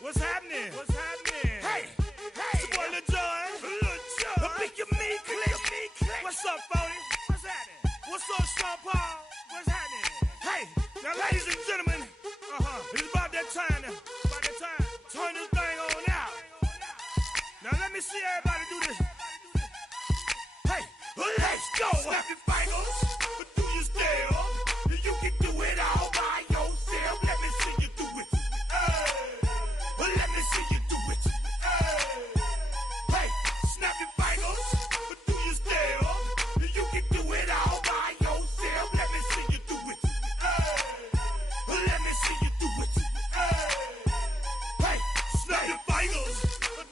What's happening? What's happening? Hey, it's your boy Lil Jon. Pick your meat click. What's up, 40? What's happening? What's up, Sean Paul? What's happening? Hey, now ladies and gentlemen, it's about that time now. About that time. Turn this thing on out. Now let me see everybody do this. Hey, let's go. Snap your fingers, but do you still? You can do it all by yourself. Let me see you do it. Let me see you do it. Hey, snap your fingers, but do you still? You can do it all by yourself. Let me see you do it. Let me see you do it. Hey, snap your fingers,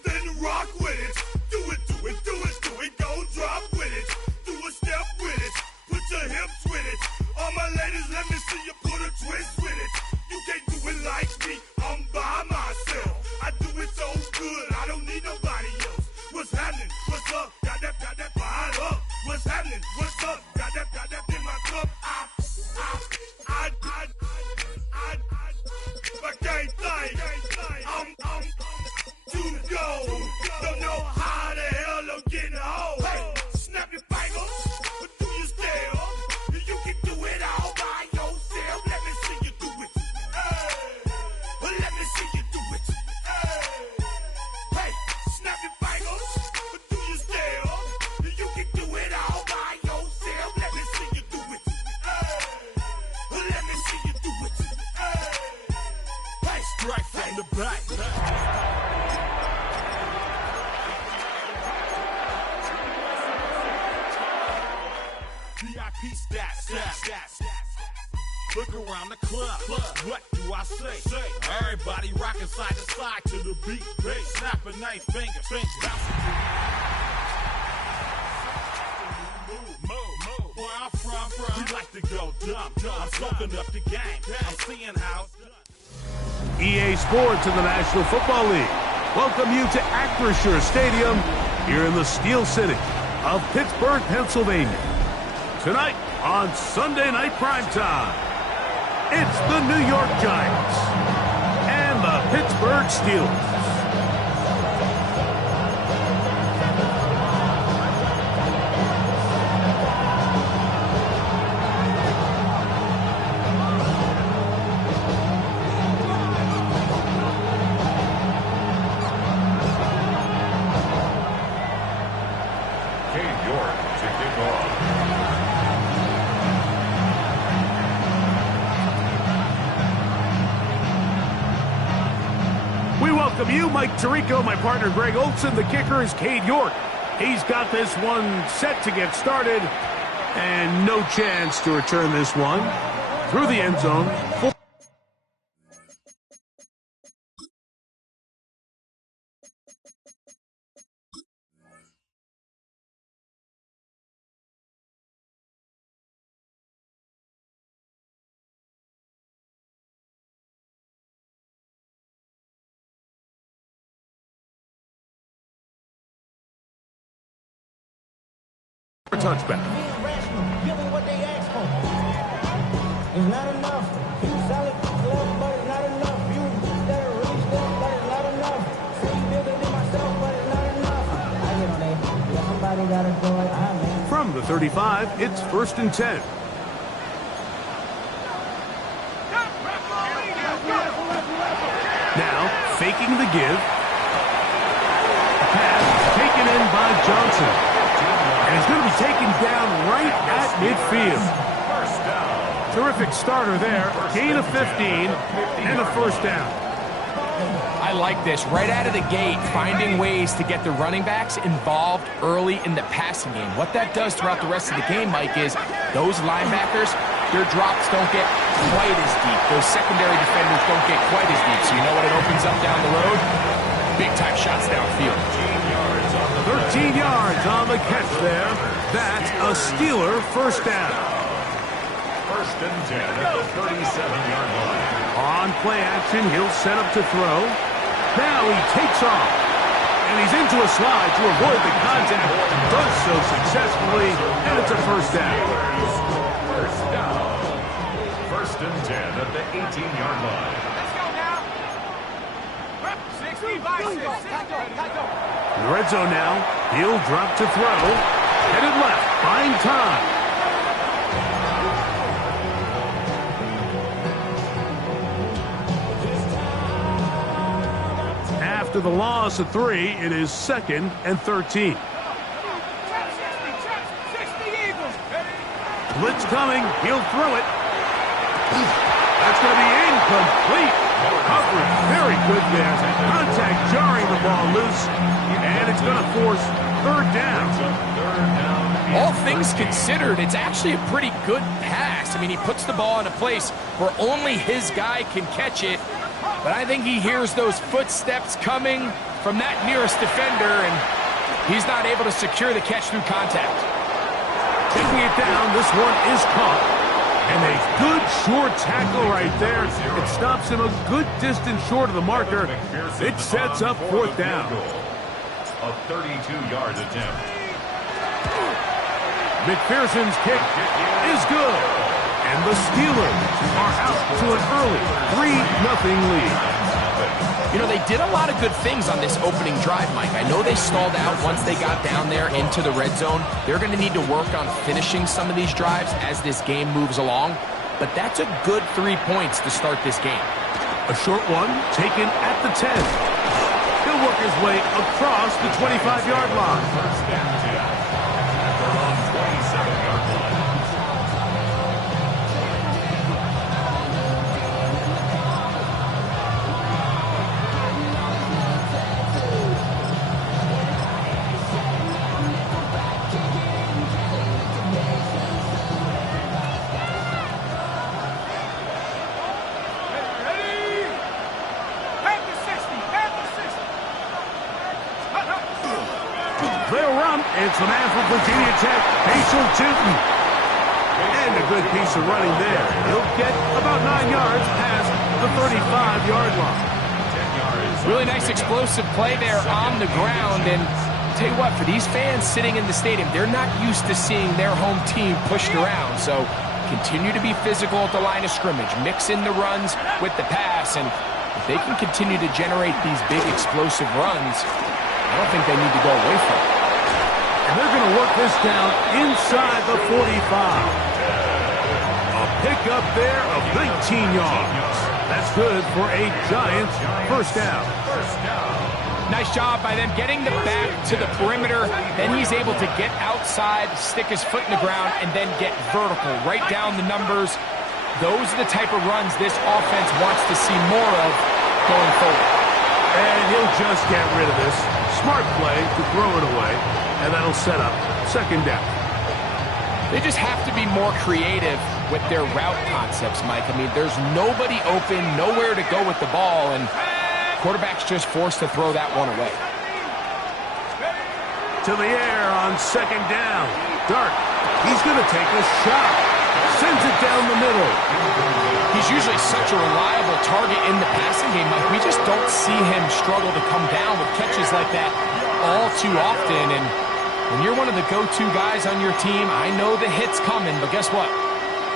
then rock with it. Do it, do it, do it, do it. Go drop with it. Do a step with it. Put your hips with it. All my ladies, let me see you put a twist with it. You can't do it like me. I'm by myself. I do it so good. I don't need nobody else. What's happening? What's up? Got that fired up. What's happening? What's up? Got that in my cup. I can't think. I'm too go. Don't know how the hell I'm getting home. Hey, snap your fingers, but do you still? You can do it all by yourself. Let me see you do it. Let me see you do it. Hey, snap your fingers, but do you still? You can do it all by yourself. Let me see you do it. Let me see you do it. Hey, strike from the back. VIP stats. Look around the club. What do I say? Everybody rocking side to side to the beat. Snap a knife finger. Bouncing to move. Where I'm from, we like to go dumb. I'm soaking up the game. I'm seeing how it's done. EA Sports in the National Football League welcome you to Acrisure Stadium here in the Steel City of Pittsburgh, Pennsylvania. Tonight on Sunday Night Primetime, it's the New York Giants and the Pittsburgh Steelers. Cade York to kick off. We welcome you, Mike Tirico, my partner Greg Olson. The kicker is Cade York. He's got this one set to get started, and no chance to return this one through the end zone. Touchback. Giving what they asked for. It's not enough. You solid love, but it's not enough. You better release them, but it's not enough. Say you build it in myself, but it's not enough. I get on that. Yeah, somebody gotta do it. I mean. From the 35, it's 1st and 10. Now, faking the give. Pass taken in by Johnson. And he's going to be taken down right at midfield. Terrific starter there. Gain of 15 and a first down. I like this. Right out of the gate, finding ways to get the running backs involved early in the passing game. What that does throughout the rest of the game, Mike, is those linebackers, their drops don't get quite as deep. Those secondary defenders don't get quite as deep. So you know what it opens up down the road? Big-time shots downfield. 13 yards on the catch there. That's a Steeler first down. 1st and 10 at the 37-yard line. On play action, he'll set up to throw. Now he takes off. And he's into a slide to avoid the contact. Does so successfully, and it's a first down. First down. 1st and 10 at the 18-yard line. Let's go now. In the red zone now, he'll drop to throw. Headed left, buying time. After the loss of 3, it is 2nd and 13. Blitz coming, he'll throw it. That's going to be incomplete. Coverage very good there. Contact jarring the ball loose, and it's going to force 3rd down. All things considered, it's actually a pretty good pass. I mean, he puts the ball in a place where only his guy can catch it. But I think he hears those footsteps coming from that nearest defender, and he's not able to secure the catch through contact. Taking it down, this one is caught. And a good short tackle right there. It stops him a good distance short of the marker. It sets up 4th down. A 32-yard attempt. McPherson's kick is good. And the Steelers are out to an early 3-0 lead. You know, they did a lot of good things on this opening drive, Mike. I know they stalled out once they got down there into the red zone. They're going to need to work on finishing some of these drives as this game moves along. But that's a good 3 points to start this game. A short one taken at the 10. He'll work his way across the 25-yard line. First down, they're on 27-yard line. It's the man from Virginia Tech, Hazel Tootin. And a good piece of running there. He'll get about 9 yards past the 35-yard line. Really nice explosive play there on the ground. And I'll tell you what, for these fans sitting in the stadium, they're not used to seeing their home team pushed around. So continue to be physical at the line of scrimmage. Mix in the runs with the pass. And if they can continue to generate these big explosive runs, I don't think they need to go away from it. And they're going to work this down inside the 45. A pickup there of 19 yards. That's good for a Giants first down. Nice job by them getting the back to the perimeter. Then he's able to get outside, stick his foot in the ground, and then get vertical. Right down the numbers. Those are the type of runs this offense wants to see more of going forward. And he'll just get rid of this. Smart play to throw it away. And that'll set up 2nd down. They just have to be more creative with their route concepts, Mike. I mean, there's nobody open, nowhere to go with the ball, and quarterback's just forced to throw that one away. To the air on 2nd down. Dart, he's going to take a shot. Sends it down the middle. He's usually such a reliable target in the passing game, Mike. We just don't see him struggle to come down with catches like that all too often. And when you're one of the go-to guys on your team, I know the hit's coming, but guess what?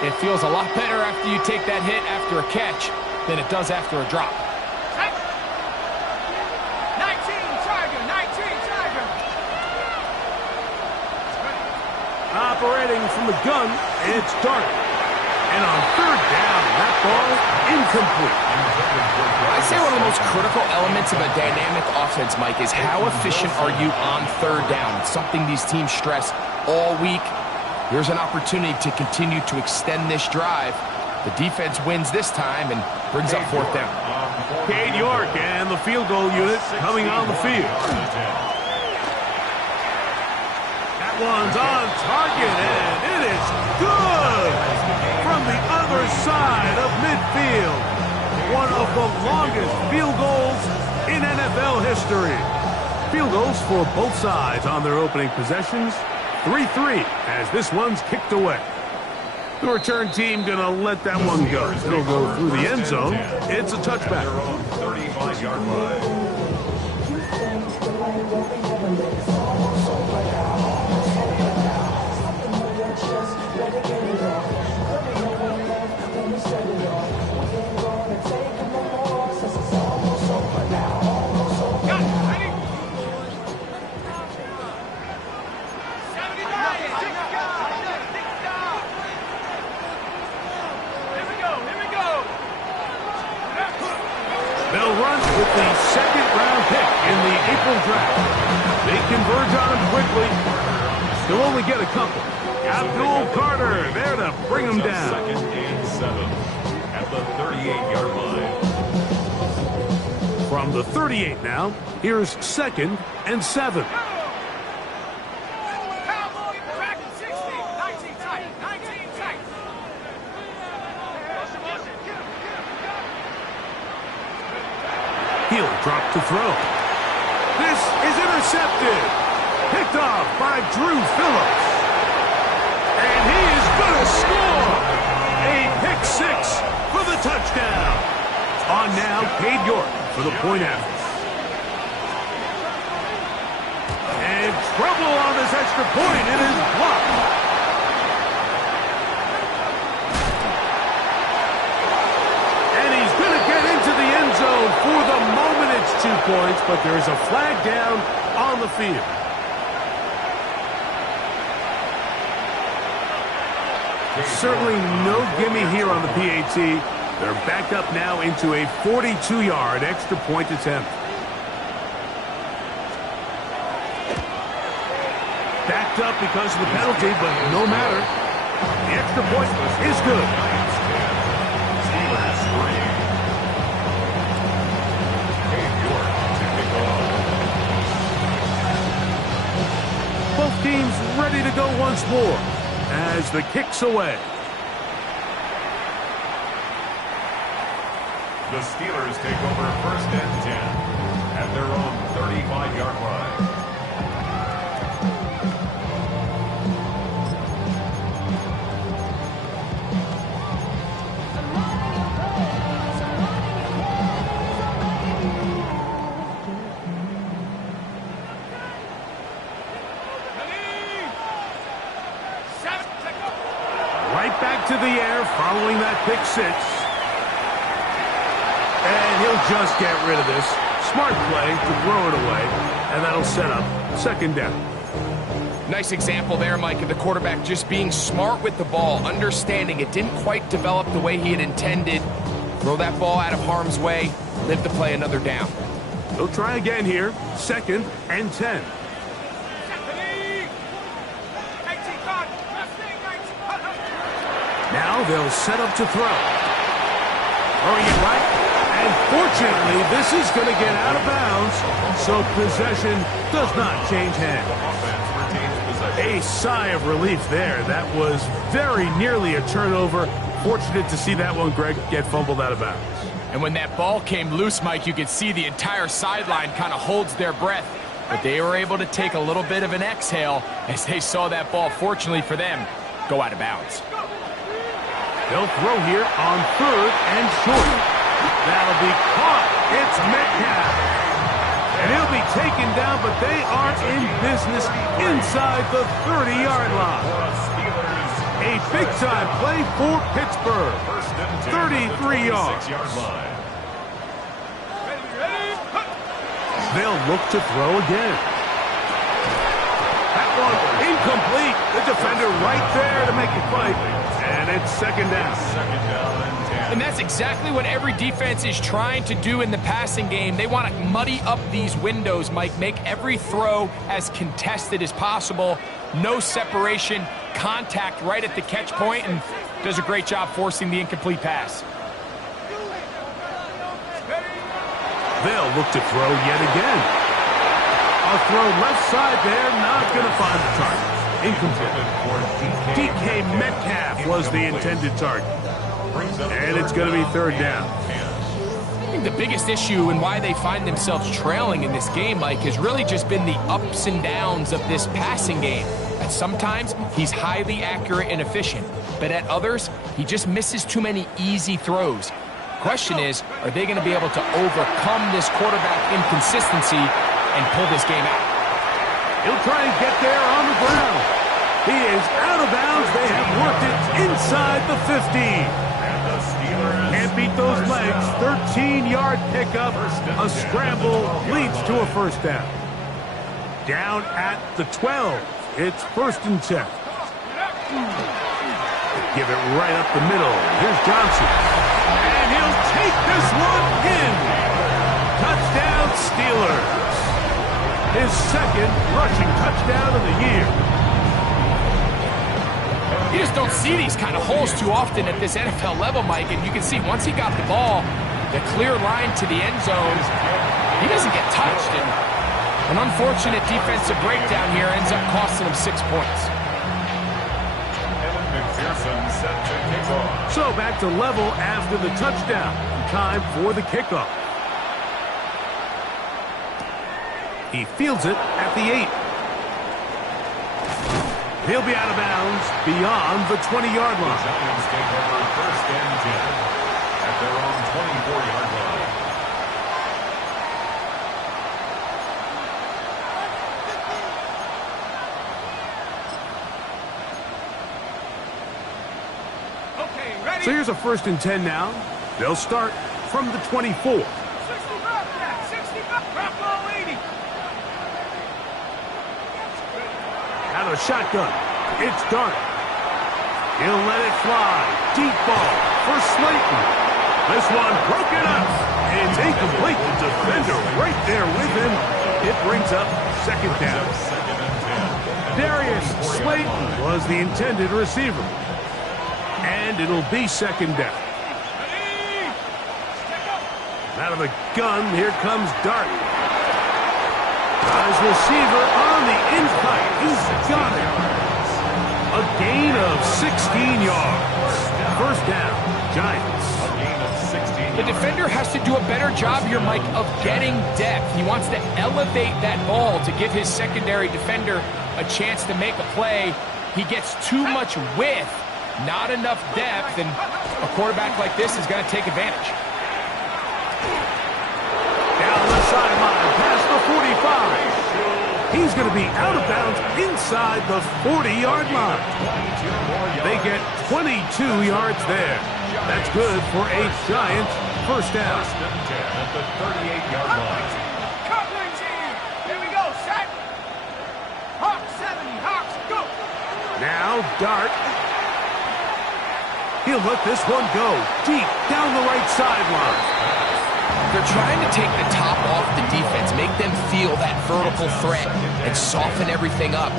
It feels a lot better after you take that hit after a catch than it does after a drop. 19 Tiger. Operating from the gun, it's Dart. And on 3rd down, that ball incomplete. I'd say one of the most critical elements of a dynamic offense, Mike, is how efficient are you on 3rd down? It's something these teams stress all week. Here's an opportunity to continue to extend this drive. The defense wins this time and brings up 4th down. Cade York and the field goal unit coming on the field. That one's on target, and it is good from the other side of midfield. One of the longest field goals in NFL history. Field goals for both sides on their opening possessions. 3-3 as this one's kicked away. The return team going to let that one go. It'll go through the end zone. It's a touchback. 35-yard line. Now second-round pick in the April draft. They converge on him quickly. He'll only get a couple. Abdul Carter there to bring him down. Second and 7 at the 38-yard line. From the 38 now, here's second and 7. He'll drop to throw. This is intercepted. Picked off by Drew Phillips. And he is going to score. A pick six for the touchdown. On now, Cade York for the point after. And trouble on this extra point. It is blocked. And he's going to get into the end zone. For the moment, it's 2 points, but there is a flag down on the field. Certainly no gimme here on the PAT. They're back up now into a 42-yard extra point attempt. Backed up because of the penalty, but no matter. The extra point is good. Steelers 3. Cade York to kick off. Both teams ready to go once more as the kick's away. The Steelers take over first and 10 at their own 35-yard line. Right back to the air following that pick six. And he'll just get rid of this. Smart play to throw it away, and that'll set up second down. Nice example there, Mike, of the quarterback just being smart with the ball, understanding it didn't quite develop the way he had intended. Throw that ball out of harm's way, live to play another down. He'll try again here, second and 10. Now they'll set up to throw. Throwing it right. And fortunately, this is going to get out of bounds, so possession does not change hands. A sigh of relief there. That was very nearly a turnover. Fortunate to see that one, Greg, get fumbled out of bounds. And when that ball came loose, Mike, you could see the entire sideline kind of holds their breath. But they were able to take a little bit of an exhale as they saw that ball, fortunately for them, go out of bounds. They'll throw here on third and short. That'll be caught. It's Metcalf. And he'll be taken down, but they are in business inside the 30-yard line. A big-time play for Pittsburgh. 33 yards. They'll look to throw again. That one incomplete. The defender right there to make it fight. And it's second down. And that's exactly what every defense is trying to do in the passing game. They want to muddy up these windows, Mike, make every throw as contested as possible. No separation, contact right at the catch point, and does a great job forcing the incomplete pass. They'll look to throw yet again. A throw left side there, not going to find the target. Incomplete. DK Metcalf was the intended target. And it's going to be third down. I think the biggest issue and why they find themselves trailing in this game, Mike, has really just been the ups and downs of this passing game. At sometimes, he's highly accurate and efficient. But at others, he just misses too many easy throws. Question is, are they going to be able to overcome this quarterback inconsistency and pull this game out? He'll try and get there on the ground. He is out of bounds. They have worked it inside the 50. Can't beat those legs. 13-yard pickup. A scramble leads to a first down. Down at the 12. It's first and 10. Give it right up the middle. Here's Johnson. And he'll take this one in. Touchdown, Steelers. His second rushing touchdown of the year. You just don't see these kind of holes too often at this NFL level, Mike, and you can see once he got the ball, the clear line to the end zone, he doesn't get touched. And an unfortunate defensive breakdown here ends up costing him 6 points. Evan McPherson set to kick off. So back to level after the touchdown. Time for the kickoff. He fields it at the 8. He'll be out of bounds beyond the 20-yard line. Giants take over first and 10 at their own 24-yard line. Okay, ready? So here's a first and 10 now. They'll start from the 24. 65, 65, ball 80. Out of shotgun. It's Dart. He'll let it fly. Deep ball for Slayton. This one broken up. It's incomplete. The defender right there with him. It brings up second down. Second and 10. Darius Slayton was the intended receiver. And it'll be second down. Out of the gun, here comes Dart. His receiver on the inside. He's got it. A gain of 16 yards. First down, Giants. A gain of 16 The defender has to do a better job here, Mike, of getting depth. He wants to elevate that ball to give his secondary defender a chance to make a play. He gets too much width, not enough depth, and a quarterback like this is going to take advantage. Down the sideline, past the 45. He's going to be out of bounds inside the 40-yard line. They get 22 yards there. That's good for a Giants first down. First and 10 at the 38-yard line. Covering team. Here we go, set. Hawks 70, Hawks, go. Now Dart. He'll let this one go deep down the right sideline. They're trying to take the top off the defense, make them feel that vertical threat, and soften everything up.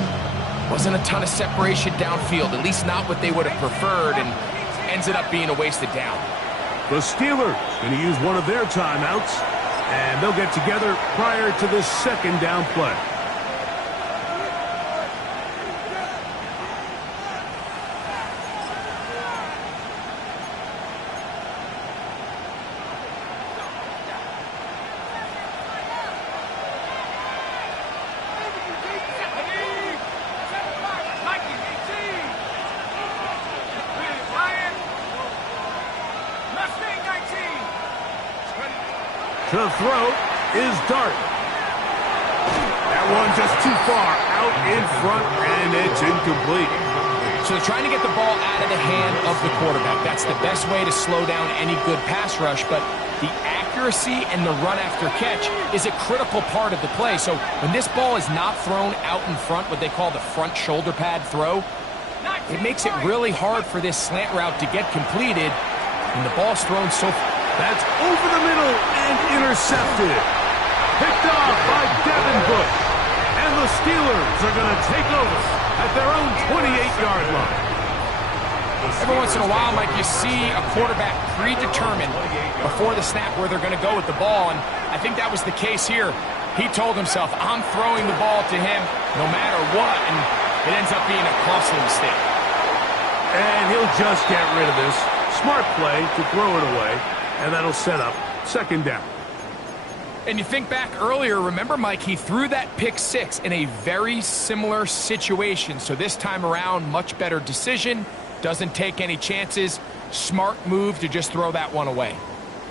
Wasn't a ton of separation downfield, at least not what they would have preferred, and ends it up being a wasted down. The Steelers going to use one of their timeouts, and they'll get together prior to this second down play. The throw is Dart. That one just too far out in front, and it's incomplete. So they're trying to get the ball out of the hand of the quarterback. That's the best way to slow down any good pass rush, but the accuracy and the run after catch is a critical part of the play. So when this ball is not thrown out in front, what they call the front shoulder pad throw, it makes it really hard for this slant route to get completed, and the ball's thrown so far. That's over the middle and intercepted. Picked off by Devin Bush. And the Steelers are going to take over at their own 28-yard line. Every once in a while, Mike, you see a quarterback predetermined before the snap where they're going to go with the ball, and I think that was the case here. He told himself, I'm throwing the ball to him no matter what, and it ends up being a costly mistake. And he'll just get rid of this. Smart play to throw it away. And that'll set up second down. And you think back earlier, remember, Mike, he threw that pick six in a very similar situation. So this time around, much better decision. Doesn't take any chances. Smart move to just throw that one away.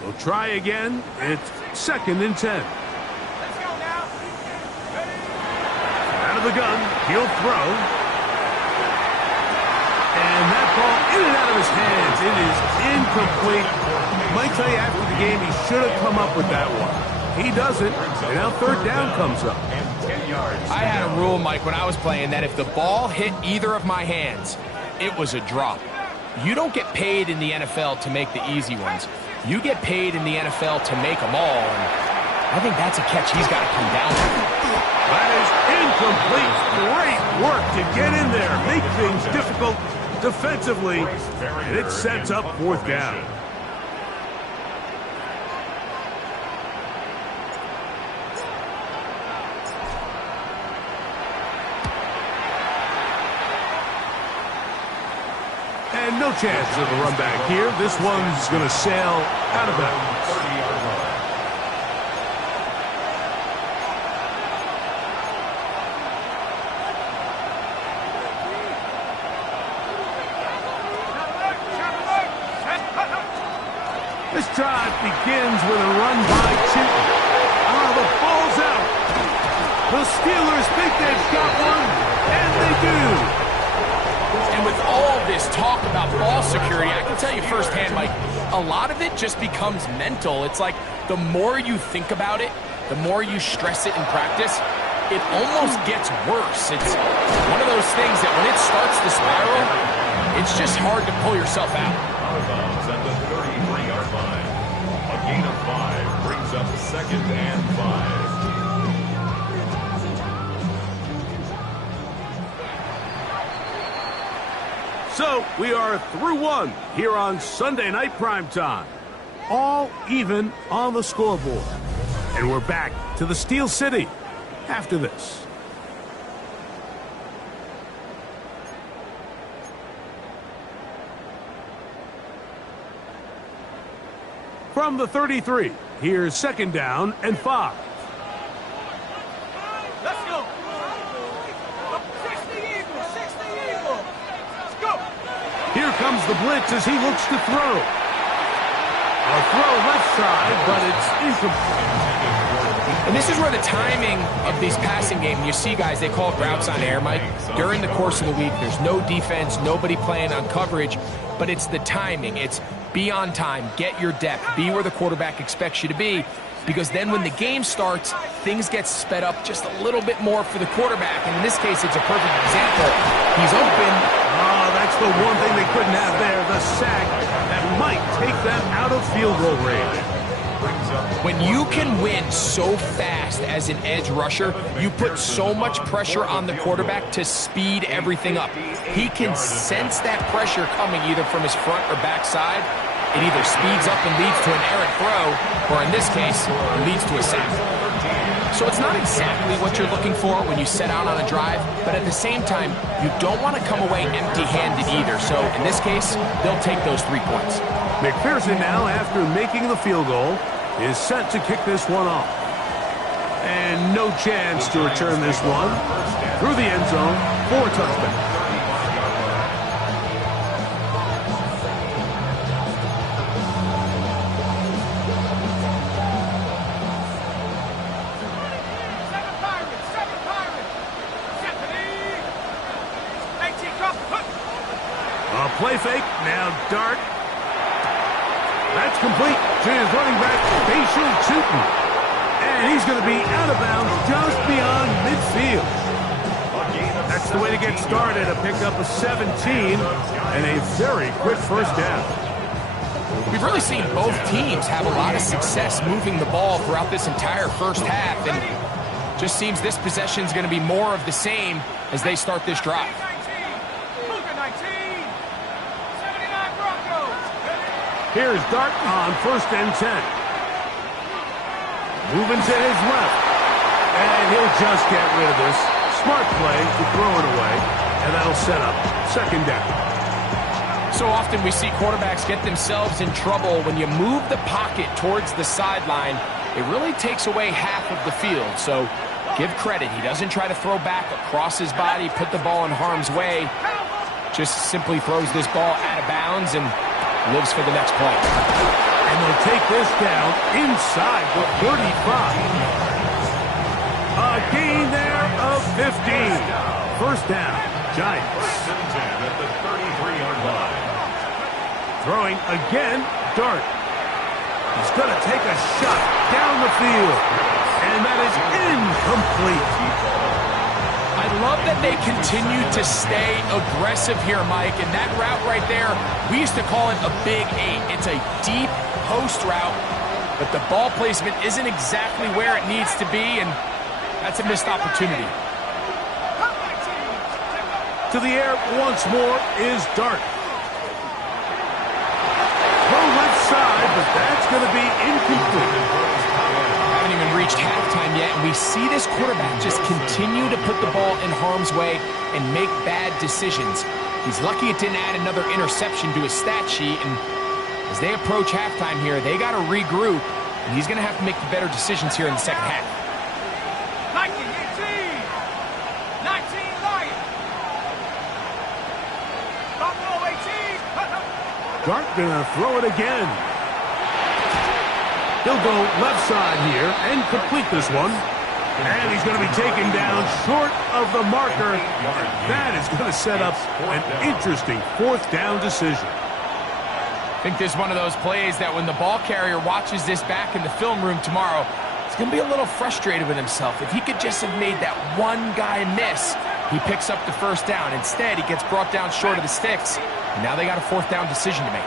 We'll try again. It's second and 10. Let's go now. Out of the gun, he'll throw. And that ball in and out of his hands. It is incomplete. Might tell you after the game he should have come up with that one. He doesn't, and now third down comes up. And 10 yards. I had a rule, Mike, when I was playing that if the ball hit either of my hands, it was a drop. You don't get paid in the NFL to make the easy ones. You get paid in the NFL to make them all. And I think that's a catch he's got to come down with. That is incomplete. Great work to get in there, make things difficult defensively, and it sets up 4th down. And no chance of a run back here. This one's going to sail out of bounds. 30-yard line. This drive begins with a run by Chitton. The ball's out. The Steelers think they've got one, and they do. And with all this talk about ball security, I can tell you firsthand, Mike, a lot of it just becomes mental. It's like the more you think about it, the more you stress it in practice, it almost gets worse. It's one of those things that when it starts to spiral, it's just hard to pull yourself out. Out of bounds at the 33-yard line. A gain of 5 brings up 2nd and 5. So we are through one here on Sunday Night Primetime. All even on the scoreboard. And we're back to the Steel City after this. From the 33, here's 2nd down and 5. Let's go. 60 Eagles, 60 Eagles. Let's go. Here comes the blitz as he looks to throw. A throw left side, but it's incomplete. And this is where the timing of these passing game, you see guys, they call it routes on air, Mike. During the course of the week, there's no defense, nobody playing on coverage, but it's the timing. It's be on time, get your depth, be where the quarterback expects you to be, because then when the game starts, things get sped up just a little bit more for the quarterback. And in this case, it's a perfect example. He's open. Oh, that's the one thing they couldn't have there, the sack that might take them out of field goal range. When you can win so fast as an edge rusher, you put so much pressure on the quarterback to speed everything up. He can sense that pressure coming either from his front or back side. It either speeds up and leads to an errant throw, or in this case, leads to a sack. So it's not exactly what you're looking for when you set out on a drive, but at the same time, you don't want to come away empty-handed either. So in this case, they'll take those 3 points. McPherson now, after making the field goal, is set to kick this one off. And no chance to return this one through the end zone for a touchback. A play fake, now Dart. That's complete to his running back, Bashal Tutin. And he's going to be out of bounds just beyond midfield. That's the way to get started, a pickup of 17 and a very quick first down. We've really seen both teams have a lot of success moving the ball throughout this entire first half, and just seems this possession is going to be more of the same as they start this drive. Here's Dart on 1st and 10. Moving to his left. And he'll just get rid of this. Smart play to throw it away. And that'll set up 2nd down. So often we see quarterbacks get themselves in trouble when you move the pocket towards the sideline. It really takes away half of the field. So give credit. He doesn't try to throw back across his body, put the ball in harm's way. Just simply throws this ball out of bounds and lives for the next play. And they'll take this down inside the 35. A gain there of 15. First down, Giants. First and 10 at the 33-yard line. Throwing again, Dart. He's going to take a shot down the field. And that is incomplete. I love that they continue to stay aggressive here, Mike, and that route right there, we used to call it a big 8. It's a deep post route, but but the ball placement isn't exactly where it needs to be, and that's a missed opportunity. To the air once more is Dart. Throw left side, but that's going to be incomplete. Haven't even reached halftime yet, and we see this quarterback just continue to put the ball in harm's way and make bad decisions. He's lucky it didn't add another interception to his stat sheet, and as they approach halftime here, they got to regroup, and he's going to have to make the better decisions here in the second half. 19, 19 Lions. Buffalo 18. Dart gonna throw it again. He'll go left side here and complete this one. And he's going to be taken down short of the marker. That is going to set up an interesting fourth down decision. I think this is one of those plays that when the ball carrier watches this back in the film room tomorrow, he's going to be a little frustrated with himself. If he could just have made that one guy miss, he picks up the first down. Instead, he gets brought down short of the sticks. And now they got a fourth down decision to make.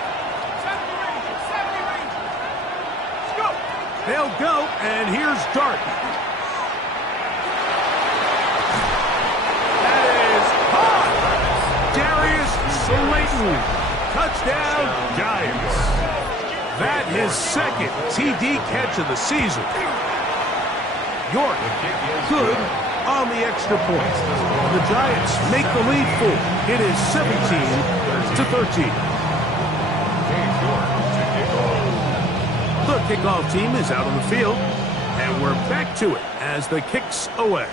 They'll go, and here's Dart. That is caught. Darius Slayton. Touchdown, Giants. That his second TD catch of the season. York good on the extra point. The Giants make the lead full. It is 17-13. The kickoff team is out on the field, and we're back to it as the kick's away.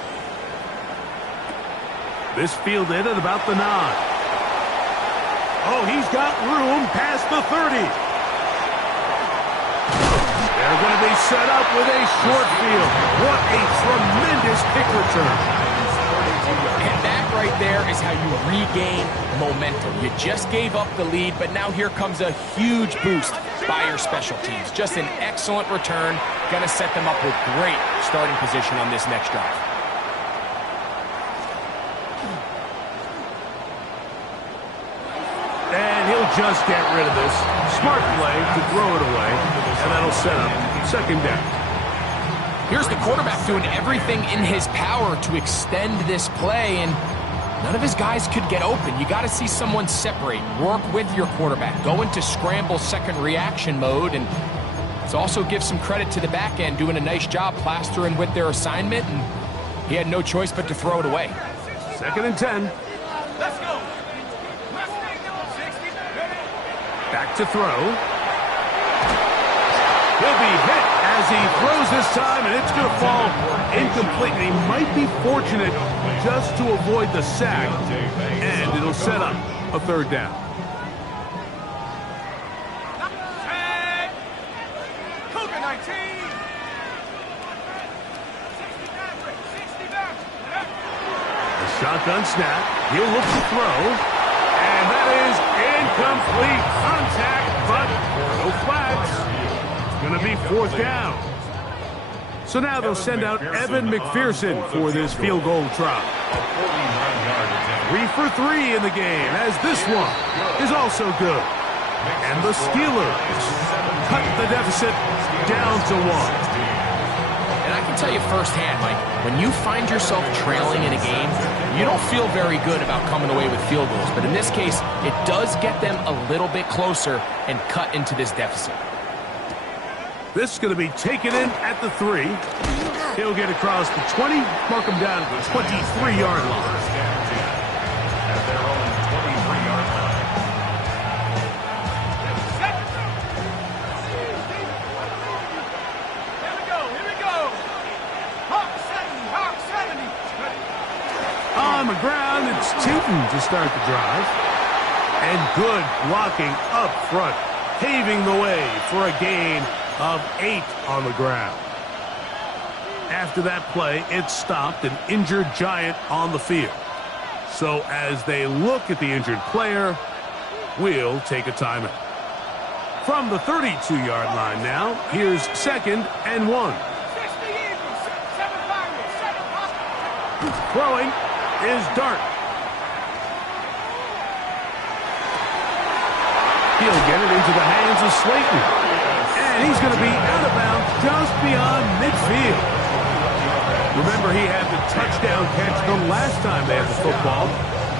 This fielded at about the 9. Oh, he's got room past the 30. They're going to be set up with a short field. What a tremendous kick return. And that right there is how you regain momentum. You just gave up the lead, but now here comes a huge boost by your special teams. Just an excellent return. Going to set them up with great starting position on this next drive. And he'll just get rid of this. Smart play to throw it away, and that'll set up second down. Here's the quarterback doing everything in his power to extend this play, and none of his guys could get open. You got to see someone separate, work with your quarterback, go into scramble second reaction mode, and let's also give some credit to the back end doing a nice job plastering with their assignment, and he had no choice but to throw it away. Second and 10. Let's go. Back to throw. He'll be hit as he throws this time, and it's going to fall incomplete. He might be fortunate just to avoid the sack, and it'll set up a third down. Cougar 19. A shotgun snap. He'll look to throw, and that is incomplete. Contact, but no flags. Going to be fourth down. So now they'll send out Evan McPherson for this field goal try. 3 for 3 in the game, as this one is also good. And the Steelers cut the deficit down to 1. And I can tell you firsthand, Mike, when you find yourself trailing in a game, you don't feel very good about coming away with field goals. But in this case, it does get them a little bit closer and cut into this deficit. This is going to be taken in at the 3. He'll get across the 20, mark him down at the 23-yard line. At their own 23-yard line. Here we go. Hawk 70. On the ground, it's Tootin to start the drive. And good blocking up front, paving the way for a gain of 8 on the ground. After that play, it stopped an injured Giant on the field. So as they look at the injured player, we'll take a timeout. From the 32-yard line now, here's second and 1. Throwing is Dart. He'll get it into the hands of Slayton. And he's going to be out of bounds just beyond midfield. Remember, he had the touchdown catch the last time they had the football.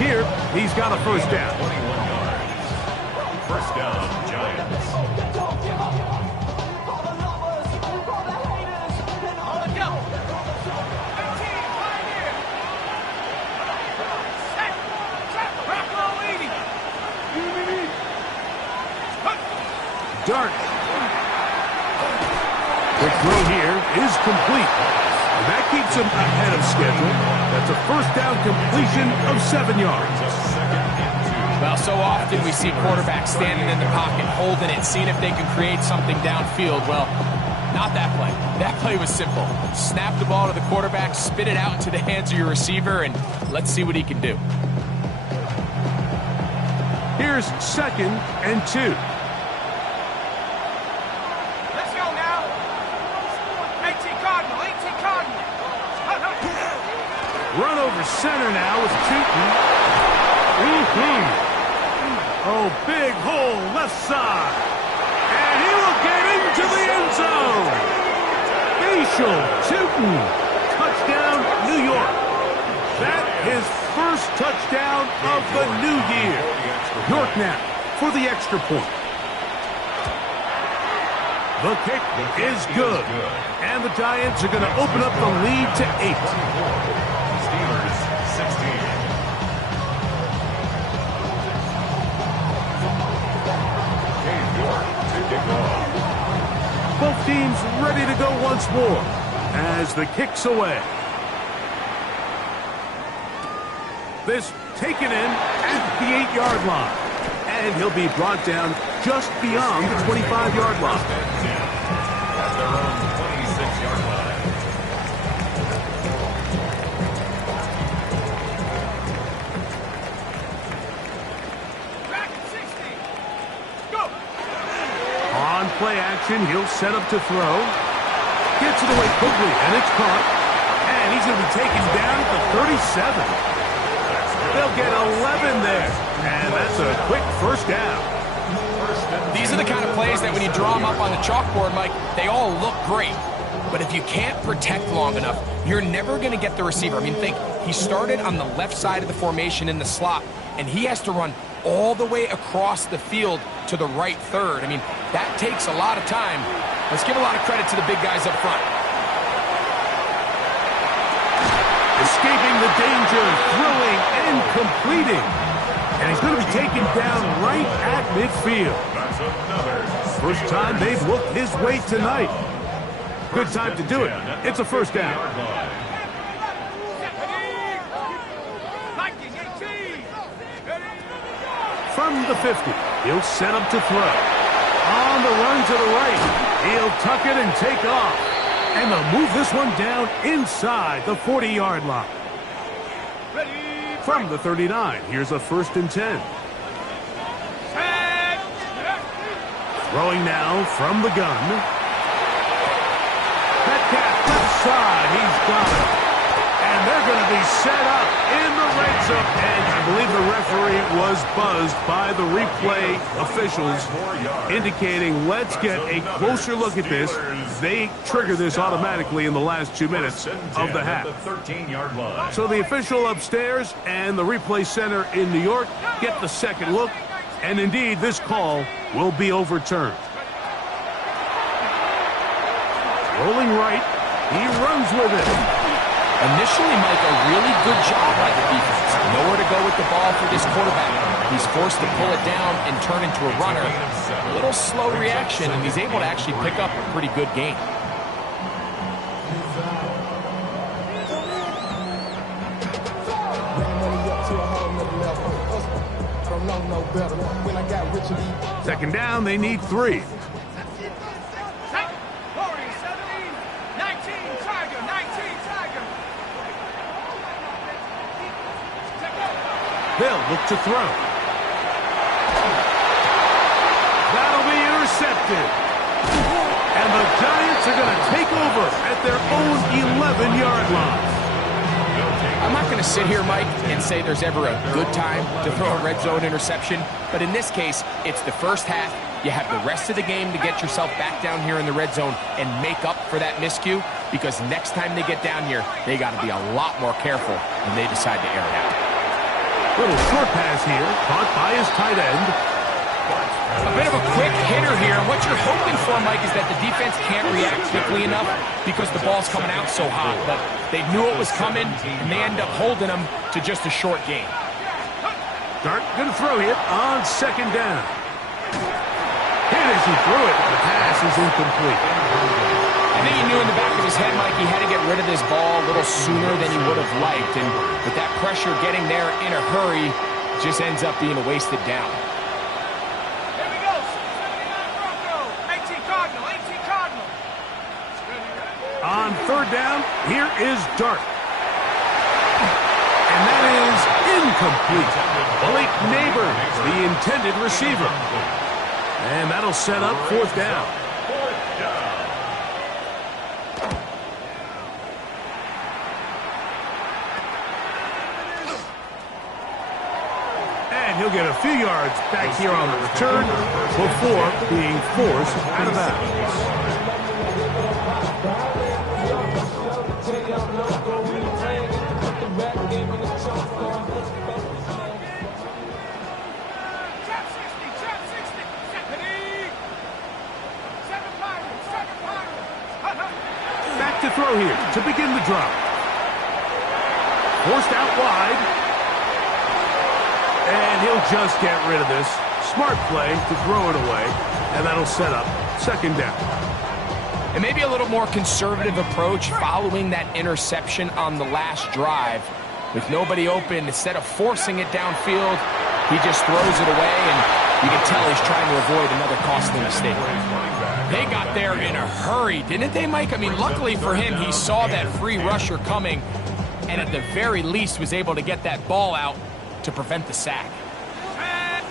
Here, he's got a first down. 21 yards. First down, Giants. Dart. The throw here is complete. And that keeps him ahead of schedule. That's a first down completion of 7 yards. Well, so often we see quarterbacks standing in the pocket, holding it, seeing if they can create something downfield. Well, not that play. That play was simple. Snap the ball to the quarterback, spit it out into the hands of your receiver, and let's see what he can do. Here's 2nd and 2. Let's go now. 18 Cardinal, 18 Cardinal. Run over center now with Tootin. Oh, big hole left side. And he will get into the end zone. Facial Tootin. Touchdown, New York. That is first touchdown of the new year. York now for the extra point. The kick is good. And the Giants are going to open up the lead to 8. Steelers, 16. Dave York to kick off. Both teams ready to go once more as the kick's away. This taken in at the 8-yard line. And he'll be brought down just beyond the 25-yard line. At their own 26-yard line. Back at 60. Go. On play action, he'll set up to throw. Gets it away quickly, and it's caught. And he's going to be taken down at the 37. They'll get 11 there. And that's a quick first down. These are the kind of plays that when you draw them up on the chalkboard, Mike, they all look great. But if you can't protect long enough, you're never going to get the receiver. I mean, think, he started on the left side of the formation in the slot, and he has to run all the way across the field to the right third. I mean, that takes a lot of time. Let's give a lot of credit to the big guys up front. Escaping the danger, throwing and completing. And he's going to be taken down right at midfield. That's another. First time they've looked his way tonight. Good time to do it. It's a first down. From the 50, he'll set up to throw. On the run to the right, he'll tuck it and take off. And they'll move this one down inside the 40-yard line. From the 39, here's a 1st and 10. Throwing now from the gun. Metcalf left side, he's got it. And they're going to be set up in the red zone. And I believe the referee was buzzed by the replay officials, indicating let's get a closer look at this. They trigger this automatically in the last 2 minutes of the half. So the official upstairs and the replay center in New York get the second look. And indeed, this call will be overturned. Rolling right, he runs with it. Initially, Mike, a really good job by the defense. Nowhere to go with the ball for this quarterback. He's forced to pull it down and turn into a runner. A little slow reaction, and he's able to actually pick up a pretty good gain. Second down, they need 3. They'll look to throw. That'll be intercepted. And the Giants are going to take over at their own 11-yard line. I'm not going to sit here, Mike, and say there's ever a good time to throw a red zone interception, but in this case, it's the first half. you have the rest of the game to get yourself back down here in the red zone and make up for that miscue, because next time they get down here, they got to be a lot more careful when they decide to air it out. Little short pass here, caught by his tight end. A bit of a quick hitter here. What you're hoping for, Mike, is that the defense can't react quickly enough because the ball's coming out so hot. But they knew it was coming, and they end up holding them to just a short game. Dart going to throw it on second down. Hit as he threw it. The pass is incomplete. I think he knew in the back of his head, Mike, he had to get rid of this ball a little sooner than he would have liked. And with that pressure getting there in a hurry, just ends up being a wasted down. Here we go. 18 Cardinal. On third down, here is Dart. And that is incomplete. Blake Neighbors, the intended receiver. And that'll set up fourth down. And he'll get a few yards back here on the return before being forced out of bounds. Back to throw here to begin the drive. Forced out wide. And he'll just get rid of this. Smart play to throw it away. And that'll set up second down. And maybe a little more conservative approach following that interception on the last drive. With nobody open, instead of forcing it downfield, he just throws it away, and you can tell he's trying to avoid another costly mistake. They got there in a hurry, didn't they, Mike? I mean, luckily for him, he saw that free rusher coming, and at the very least was able to get that ball out to prevent the sack.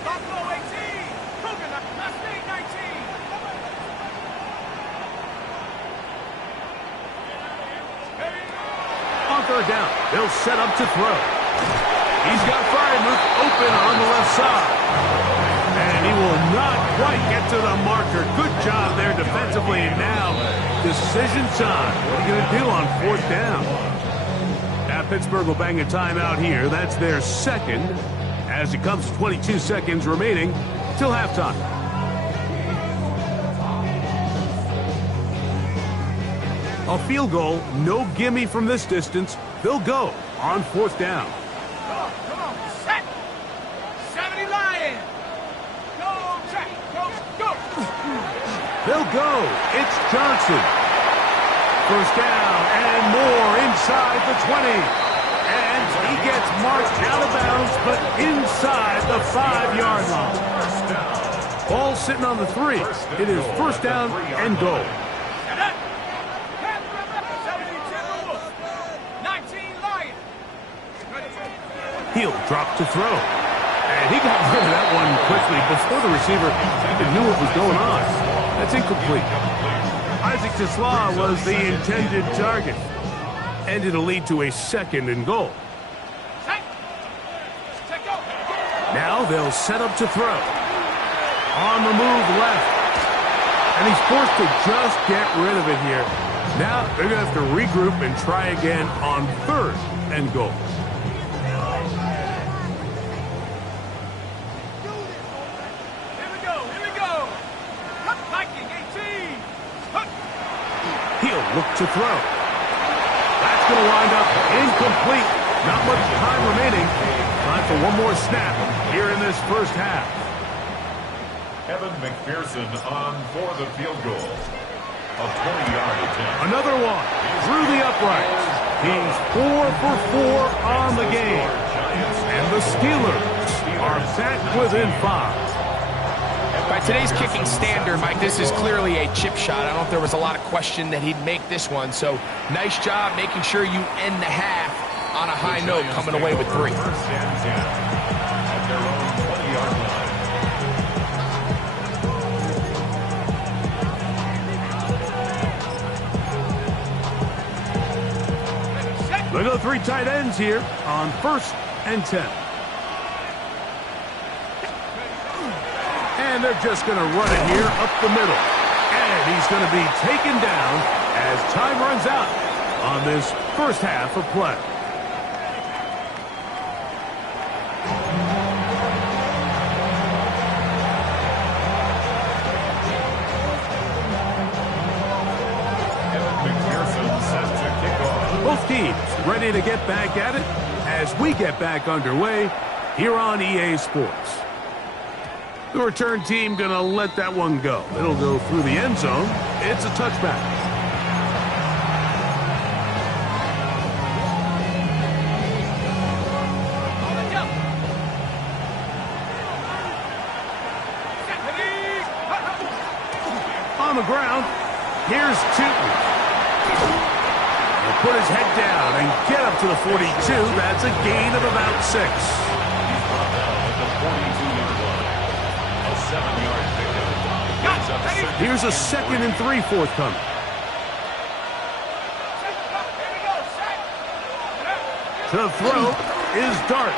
Buffalo 18. Coconut, Mustang 19. On third down, they'll set up to throw. He's got Freiermuth open on the left side. And he will not quite get to the marker. Good job there defensively. And now, decision time. What are you going to do on fourth down? Now, Pittsburgh will bang a timeout here. That's their second, as it comes to 22 seconds remaining till halftime. A field goal, no gimme from this distance. They'll go on fourth down. Come on, set. 70 Lions. Go, Jack. Go. They'll go. It's Johnson. First down and more inside the 20. And he gets marked out of bounds, but inside the 5-yard line. Ball sitting on the 3. It is first down and goal. 19 Lions. He'll drop to throw. And he got rid of that one quickly before the receiver even knew what was going on. That's incomplete. Isaac TeSlaa was the intended target. And it'll lead to a second and goal. Now they'll set up to throw. On the move left. And he's forced to just get rid of it here. Now they're going to have to regroup and try again on third and goal. Here we go. Viking 18. He'll look to throw. That's going to wind up incomplete. Not much time remaining. Time for one more snap here in this first half. Evan McPherson on for the field goal. A 20-yard attempt. Another one through the uprights. He's 4 for 4 on the game. And the Steelers are back within 5. By today's kicking standard, Mike, this is clearly a chip shot. I don't know if there was a lot of question that he'd make this one. So nice job making sure you end the half on a high note, coming away with 3. First and 10 at their own 20-yard line. They go 3 tight ends here on first and 10. And they're just going to run it here up the middle. And he's going to be taken down as time runs out on this first half of play. Both teams ready to get back at it as we get back underway here on EA Sports. The return team going to let that one go. It'll go through the end zone. It's a touchback. On the ground, here's Tootin. He'll put his head down and get up to the 42. That's a gain of about 6. He's brought down at the 42-yard line. A 7-yard pickup. Here's a 2nd and 3 forthcoming. To throw is Dart.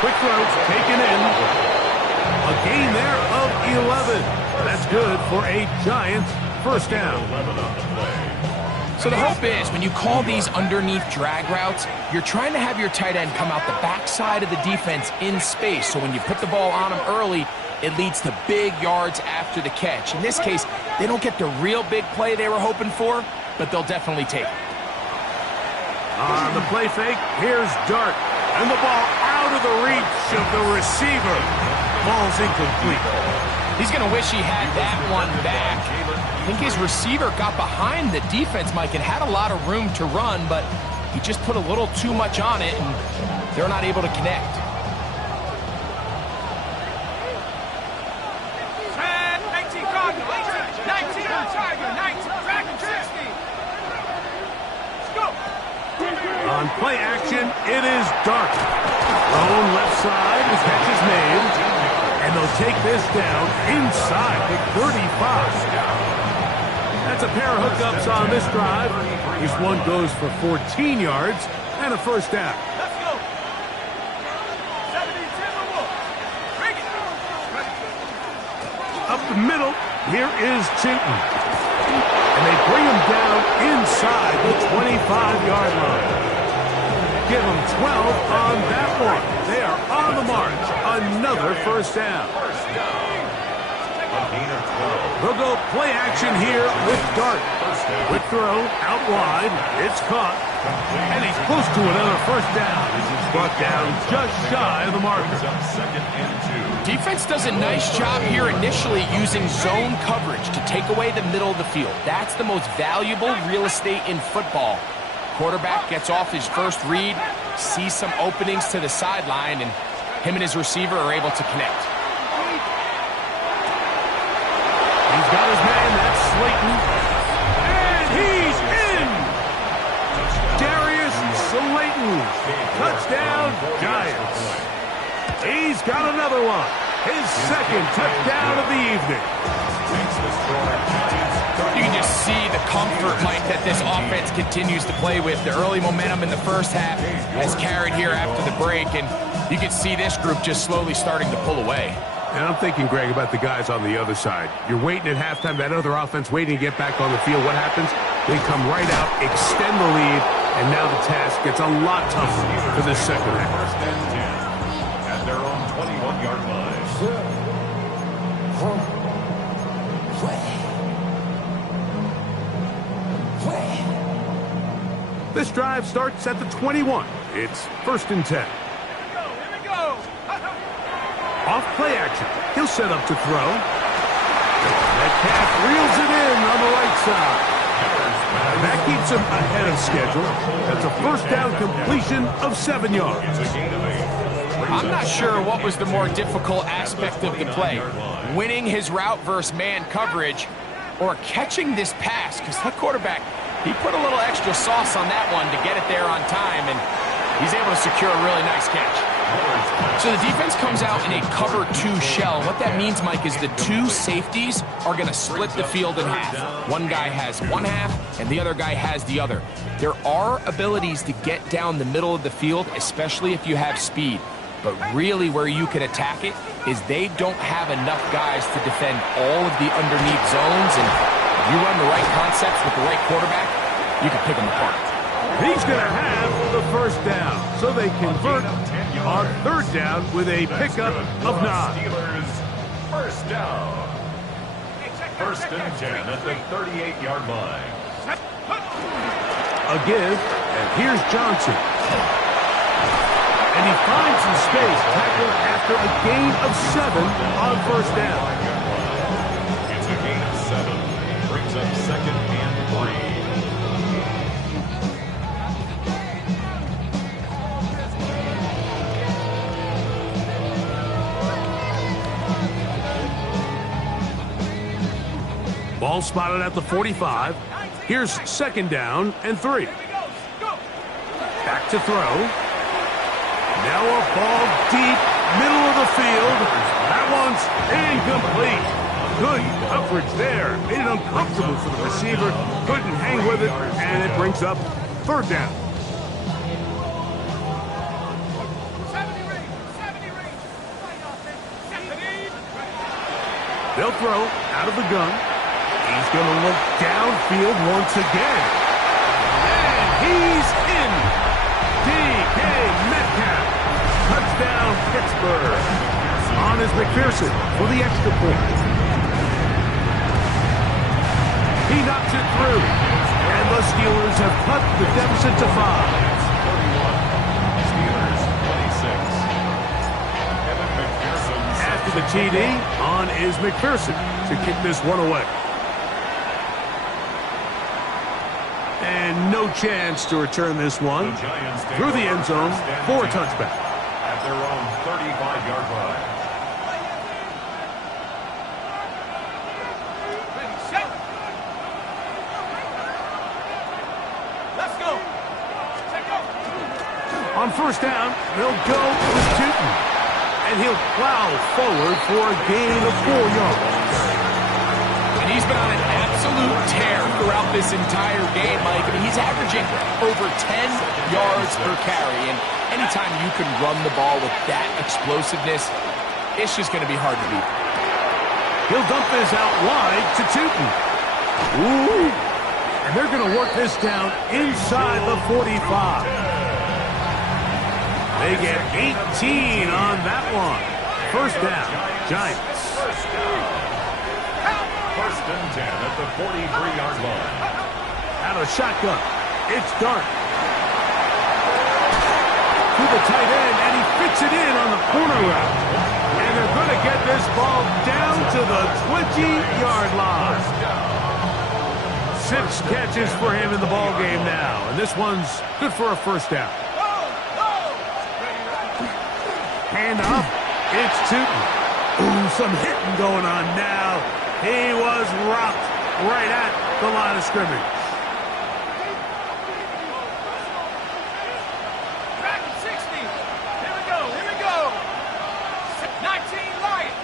Quick throw taken in. A gain there of 11. That's good for a Giants first down. 11 on the play. So the hope is when you call these underneath drag routes, you're trying to have your tight end come out the backside of the defense in space. So when you put the ball on him early, it leads to big yards after the catch. In this case, they don't get the real big play they were hoping for, but they'll definitely take it. On the play fake, here's Dart. And the ball out of the reach of the receiver. Ball's incomplete. He's going to wish he had that one back. I think his receiver got behind the defense, Mike, and had a lot of room to run, but he just put a little too much on it, and they're not able to connect. 19 Cardinal, 19 Tiger, 19 Dragon 60. Let's go. On play action, it is Dart. Thrown left side, the catch is made. And they'll take this down inside the 35. That's a pair of hookups on this drive. This one goes for 14 yards and a first down. Let's go. 70, bring it. Up the middle, here is Tootin. And they bring him down inside the 25-yard line. Give them 12 on that one. They are on the march. Another first down. They'll go play action here with Dart. Quick throw, out wide. It's caught. And he's close to another first down. He's brought down just shy of the marker. Defense does a nice job here initially using zone coverage to take away the middle of the field. That's the most valuable real estate in football. Quarterback gets off his first read, sees some openings to the sideline, and him and his receiver are able to connect. He's got his man, that's Slayton. And he's in! Darius Slayton. Touchdown, Giants. He's got another one. His second touchdown of the evening. You can just see the comfort, Mike, that this offense continues to play with. The early momentum in the first half has carried here after the break, and you can see this group just slowly starting to pull away. And I'm thinking, Greg, about the guys on the other side. You're waiting at halftime, that other offense waiting to get back on the field. What happens? They come right out, extend the lead, and now the task gets a lot tougher for this second half. First and 10 at their own 21-yard line. This drive starts at the 21. It's first and 10. Here we go. Off play action. He'll set up to throw. Metcalf reels it in on the right side. And that keeps him ahead of schedule. That's a first down completion of 7 yards. I'm not sure what was the more difficult aspect of the play. Winning his route versus man coverage or catching this pass, because that quarterback, he put a little extra sauce on that one to get it there on time, and he's able to secure a really nice catch. So the defense comes out in a cover 2 shell. What that means, Mike, is the 2 safeties are going to split the field in half. One guy has one half, and the other guy has the other. There are abilities to get down the middle of the field, especially if you have speed. But really where you can attack it is they don't have enough guys to defend all of the underneath zones, and if you run the right concepts with the right quarterback, you can pick them apart. He's going to have the first down, so they convert on third down with a pickup of 9. Steelers first down. First and 10 at the 38-yard line. A give, and here's Johnson. And he finds some space, tackled after a gain of 7 on first down. It's a gain of 7. Brings up second and 3. Ball spotted at the 45. Here's second down and 3. Back to throw. Now a ball deep, middle of the field. That one's incomplete. Good coverage there. Made it uncomfortable for the receiver. Couldn't hang with it, and it brings up third down. They'll throw out of the gun. He's going to look downfield once again. And he's in. DK Metcalf. Touchdown, Pittsburgh. On is McPherson for the extra point. He knocks it through. And the Steelers have cut the deficit to 5. Steelers 26. Evan McPherson. After the TD, on is McPherson to kick this one away. And no chance to return this one through the end zone for a touchback. At their own 35-yard line. Let's go. On first down, they'll go with Tootin. And he'll plow forward for a gain of 4 yards. And he's been on an absolute tear throughout this entire game, Mike. I mean, he's averaging over 10 yards per carry. And anytime you can run the ball with that explosiveness, it's just going to be hard to beat. He'll dump this out wide to Tootin. Ooh. And they're going to work this down inside the 45. They get 18 on that one. First down, Giants. First and 10 at the 43-yard line. Out of shotgun. It's Dart. To the tight end, and he fits it in on the corner route. And they're going to get this ball down to the 20-yard line. 6 catches for him in the ball game now. And this one's good for a first down. Hand off. It's Tootin. Ooh, some hitting going on now. He was rocked right at the line of scrimmage. Back at 60. Here we go. Here we go. 19 Lions.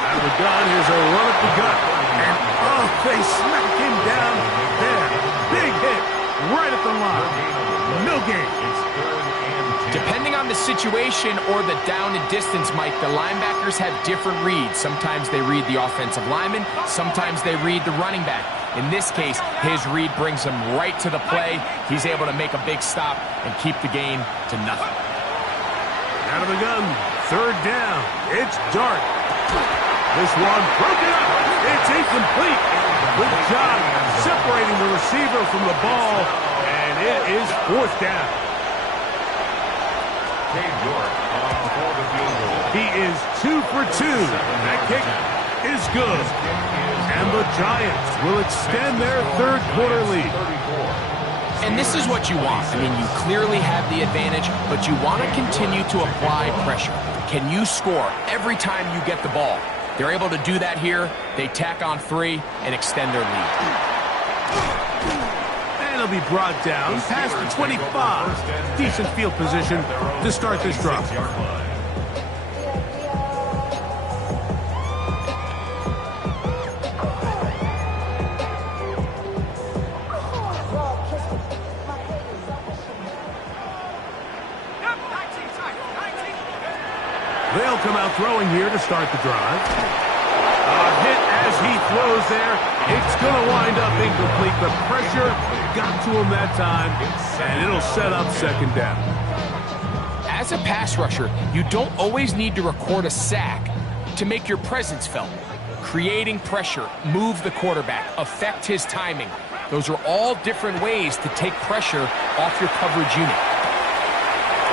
Out of the gun, here's a run at the gut. And, oh, they smack him down there. Big hit right at the line. No gain. Depending on the situation or the down and distance, Mike, the linebackers have different reads. Sometimes they read the offensive lineman. Sometimes they read the running back. In this case, his read brings him right to the play. He's able to make a big stop and keep the gain to nothing. Out of the gun, third down. It's Dart. This one broken up. It's incomplete. Good job separating the receiver from the ball, and it is fourth down. Cade York for the field goal. He is 2 for 2. That kick is good. And the Giants will extend their third quarter lead. And this is what you want. I mean, you clearly have the advantage, but you want to continue to apply pressure. Can you score every time you get the ball? They're able to do that here. They tack on 3 and extend their lead. And it'll be brought down past the 25. Decent field position to start this drive. throwing here to start the drive. A hit as he throws there. It's going to wind up incomplete. The pressure got to him that time, and it'll set up second down. As a pass rusher, you don't always need to record a sack to make your presence felt. Creating pressure, move the quarterback, affect his timing. Those are all different ways to take pressure off your coverage unit.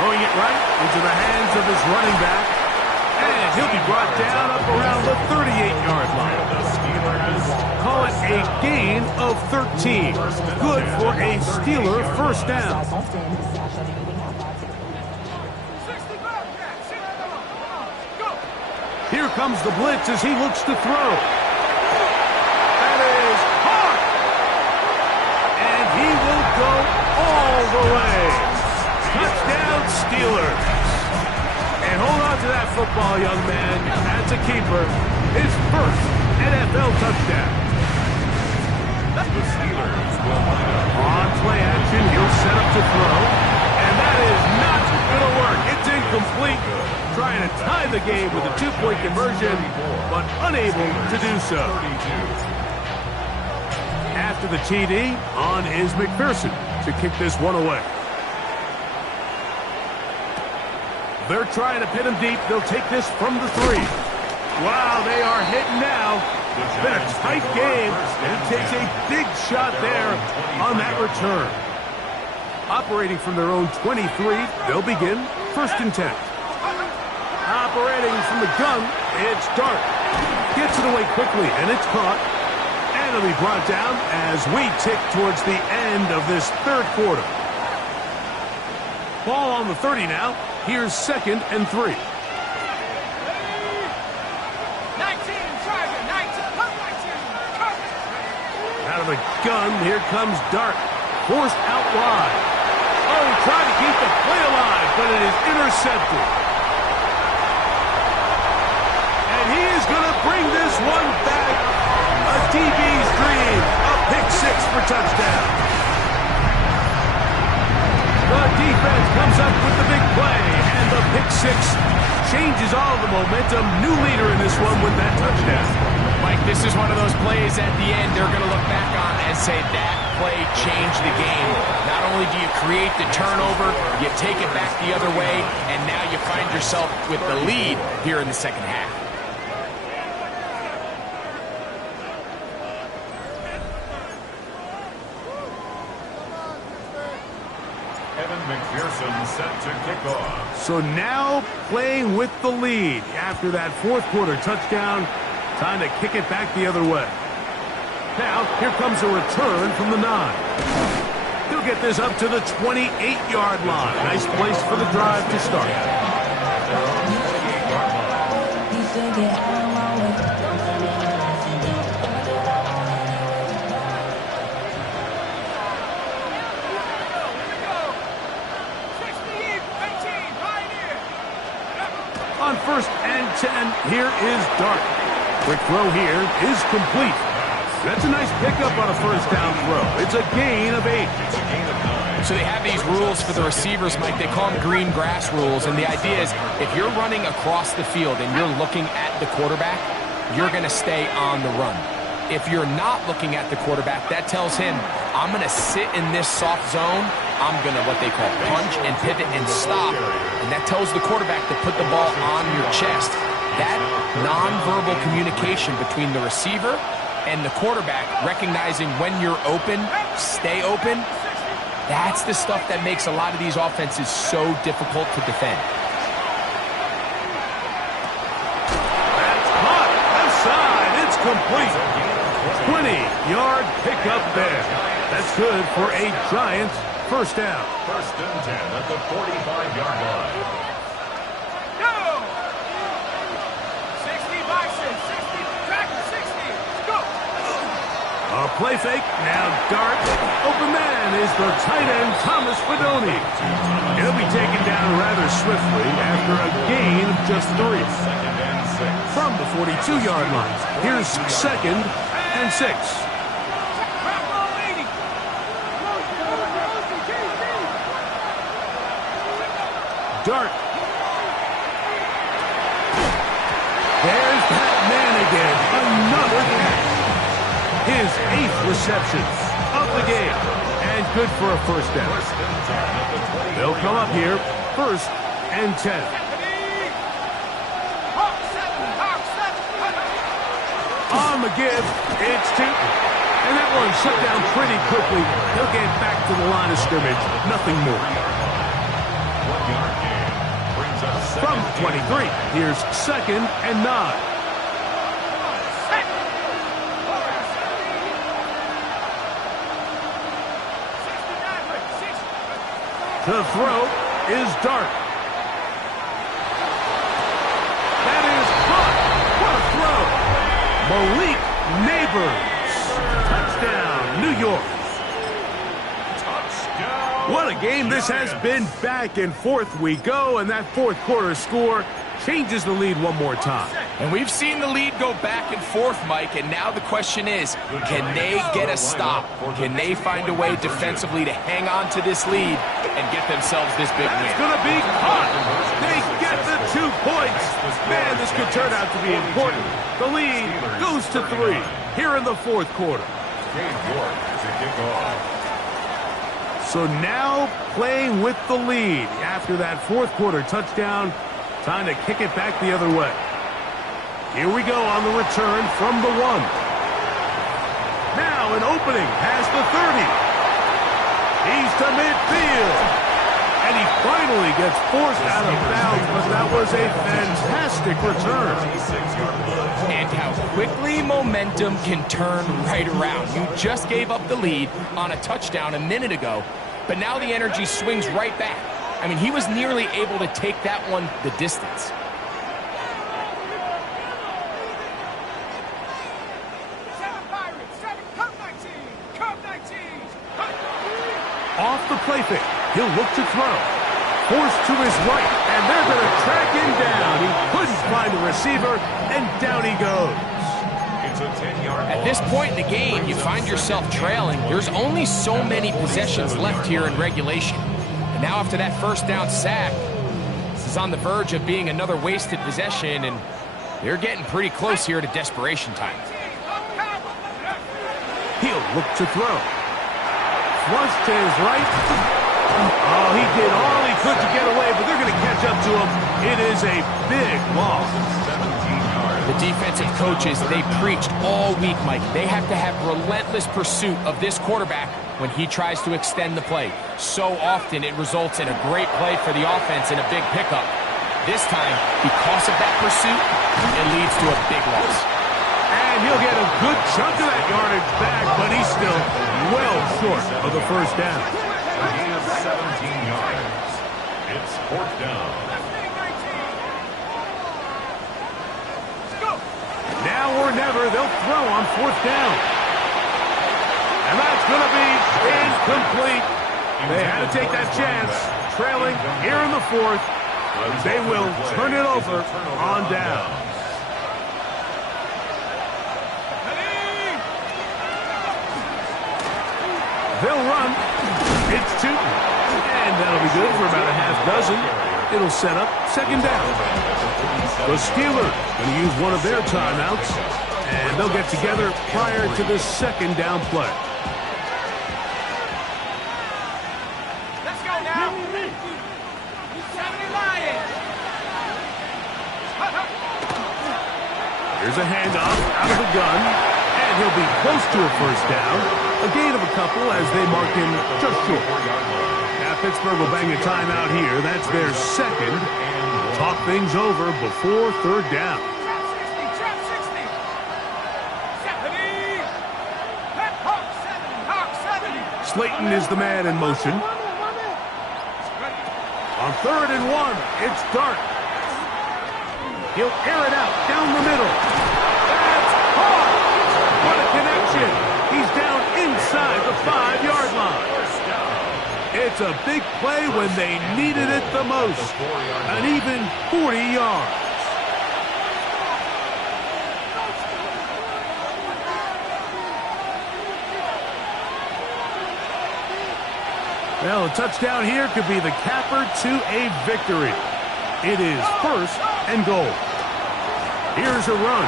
Throwing it right into the hands of his running back. And he'll be brought down up around the 38-yard line. Call it a gain of 13. Good for a Steeler first down. Here comes the blitz as he looks to throw. That is caught. And he will go all the way. Touchdown, Steelers. And hold on to that football, young man. That's a keeper. His first NFL touchdown. The Steelers will line up. On play action, he'll set up to throw. And that is not going to work. It's incomplete. Trying to tie the game with a two-point conversion, but unable to do so. After the TD, on is McPherson to kick this one away. They're trying to pin him deep. They'll take this from the 3. Wow, they are hitting now. It's been a tight game, and it takes a big shot there on that return. Operating from their own 23, they'll begin 1st and 10. Operating from the gun, it's Dart. Gets it away quickly, and it's caught. And it'll be brought down as we tick towards the end of this third quarter. Ball on the 30 now. Here's 2nd and 3. 19, Tiger, 19, 19. Out of the gun, here comes Dart. Forced out wide. Oh, trying to keep the play alive, but it is intercepted. And he is going to bring this one back. A DB's dream. A pick 6 for touchdown. The defense comes up with the big play, and the pick 6 changes all the momentum. New leader in this one with that touchdown. Mike, this is one of those plays at the end they're going to look back on and say that play changed the game. Not only do you create the turnover, you take it back the other way, and now you find yourself with the lead here in the second half. Evan McPherson set to kick off. So now playing with the lead after that fourth quarter touchdown. Time to kick it back the other way. Now, here comes a return from the 9. He'll get this up to the 28-yard line. Nice place for the drive to start. On 1st and 10, here is Dart. Quick throw here is complete. That's a nice pickup on a first down throw. It's a gain of 8. So they have these rules for the receivers, Mike. They call them green grass rules. And the idea is if you're running across the field and you're looking at the quarterback, you're going to stay on the run. If you're not looking at the quarterback, that tells him, I'm going to sit in this soft zone. I'm going to what they call punch and pivot and stop. And that tells the quarterback to put the ball on your chest. That nonverbal communication between the receiver and the quarterback, recognizing when you're open, stay open, that's the stuff that makes a lot of these offenses so difficult to defend. That's caught. Left side. It's complete. 20-yard pickup there. That's good for a Giants first down. 1st and 10 at the 45-yard line. Go! 60 Bison, 60, track 60, go! A play fake. Now Dart. Open man is the tight end, Thomas Fidone. He'll be taken down rather swiftly after a gain of just 3. 2nd and 6. From the 42-yard line. Here's 2nd and 6. Dart. There's that man again. Another catch. His 8th reception of the game. And good for a first down. They'll come up here, 1st and 10. On the give, it's Tootin. And that one shut down pretty quickly. He'll get back to the line of scrimmage. Nothing more. From 23, here's 2nd and 9. The throw is Dart. That is caught. What a throw. Malik Neighbors. Touchdown, New York. Touchdown. What a game this has been. Back and forth we go, and that 4th quarter score changes the lead one more time. And we've seen the lead go back and forth, Mike, and now the question is, can they get a stop? Can they find a way defensively to hang on to this lead and get themselves this big win? It's going to be caught. They get the 2 points. Man, this could turn out to be important. The lead goes to 3 here in the 4th quarter. Dave York to kick off. So now playing with the lead after that 4th quarter touchdown. Time to kick it back the other way. Here we go on the return from the 1. Now an opening past the 30. He's to midfield. And he finally gets forced out of bounds, but that was a fantastic return. And how quickly momentum can turn right around. You just gave up the lead on a touchdown a minute ago, but now the energy swings right back. I mean, he was nearly able to take that one the distance. Off the play fake. He'll look to throw. Forced to his right, and they're going to track him down. He couldn't find a receiver, and down he goes. It's a 10-yard At this point in the game, you find yourself trailing. There's only so many possessions left here in regulation. And now after that first down sack, this is on the verge of being another wasted possession, and they're getting pretty close here to desperation time. He'll look to throw. Flush to his right. Oh, he did all he could to get away, but they're going to catch up to him. It is a big loss. The defensive coaches, they preached all week, Mike. They have to have relentless pursuit of this quarterback when he tries to extend the play. So often it results in a great play for the offense and a big pickup. This time, because of that pursuit, it leads to a big loss. And he'll get a good chunk of that yardage back, but he's still well short of the first down. A gain of 17 yards. It's 4th down. Now or never, they'll throw on 4th down. And that's going to be incomplete. They had to take that chance. Trailing here in the 4th. They will turn it over on down. They'll run. It's Tootin. And that'll be good for about a half dozen. It'll set up 2nd down. The Steelers going to use one of their timeouts. And they'll get together prior to the 2nd down play. Let's go now. 70 Lions. Here's a handoff out of the gun. And he'll be close to a first down. A gain of a couple as they mark him just short. Now Pittsburgh will bang a timeout here. That's their 2nd. Talk things over before 3rd down. Trap 60. 70. Hawk 70. Slayton is the man in motion. On 3rd and 1, it's Dart. He'll air it out down the middle. That's caught. What a connection. He's down inside the 5-yard line. It's a big play when they needed it the most. An even 40 yards. Well, a touchdown here could be the capper to a victory. It is 1st and goal. Here's a run.